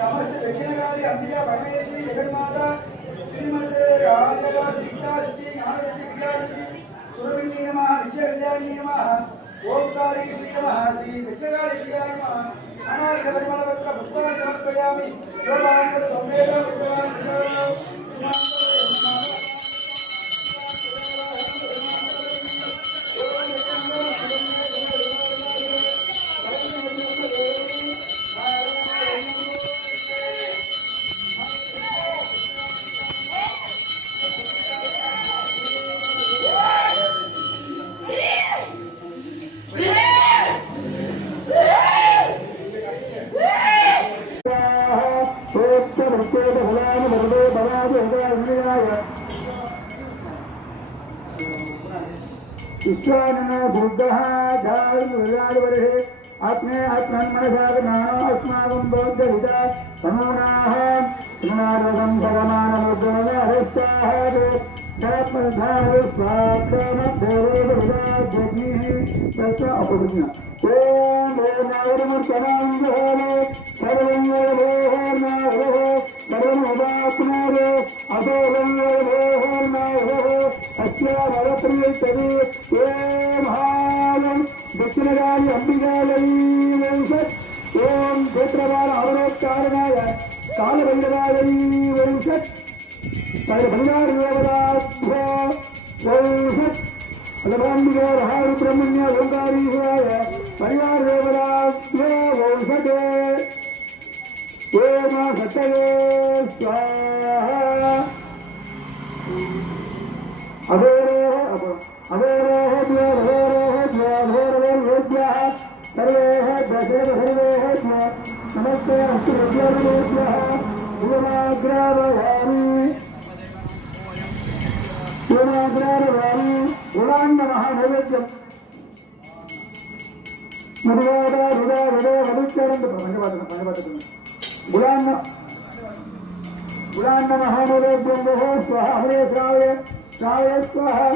समस्त दक्षिण गारी अंबिका परमेश्वरी जगन्माता श्रीमते राजवा दीक्षास्ति ज्ञानस्ति क्रियास्ति सुरभिनी नमः नित्यकल्याणी नमः ओंकारी श्री नमः श्री दक्षिण गारी श्री नमः अनाथ परिमल वस्त्र पुष्पाणि समर्पयामि योगांतर संवेद भगवान ईश्वरनो बुद्धः धार्मिकवर्षे आत्मे आत्मन्मनसागनानो अस्माकं बौद्धहिता समूनाः समारोगं भगवानमुद्रवहस्ताः धर्मधारु स्वाक्रमभोगविदाग्निः तस्य अपविज्ञ ओम नागरमुर्तनांगोले सर्वंगोलेर्नागो सर्वमुदात्मारो अदोरंगोलेर्नागो अस्यावरप्रियतवे ओम हालं दक्षिणगाली अंबिकालयी वंशत् ओम क्षेत्रवाल अवरोत्कारणाय कालभैरवालयी वंशत् सर्वभंगारयोगराभ्यो वंशत् अलभांबिका रहारु ब्रह्मण्य ओंकारी हुआय परिवार देवराभ्यो वंशते ओम सतये स्वाहा अभोरोह सर्वेः दशरथर्वेः नमस्ते अस्तु विद्यालयेभ्यः पूर्णाग्रारवाणी गुणान्नमः नैवेद्यम् मधुवादा हृदा हृदय मधुच्चरन् गुणान्नमः नैवेद्यं स्वाहा हरे श्रावय स्वाहा।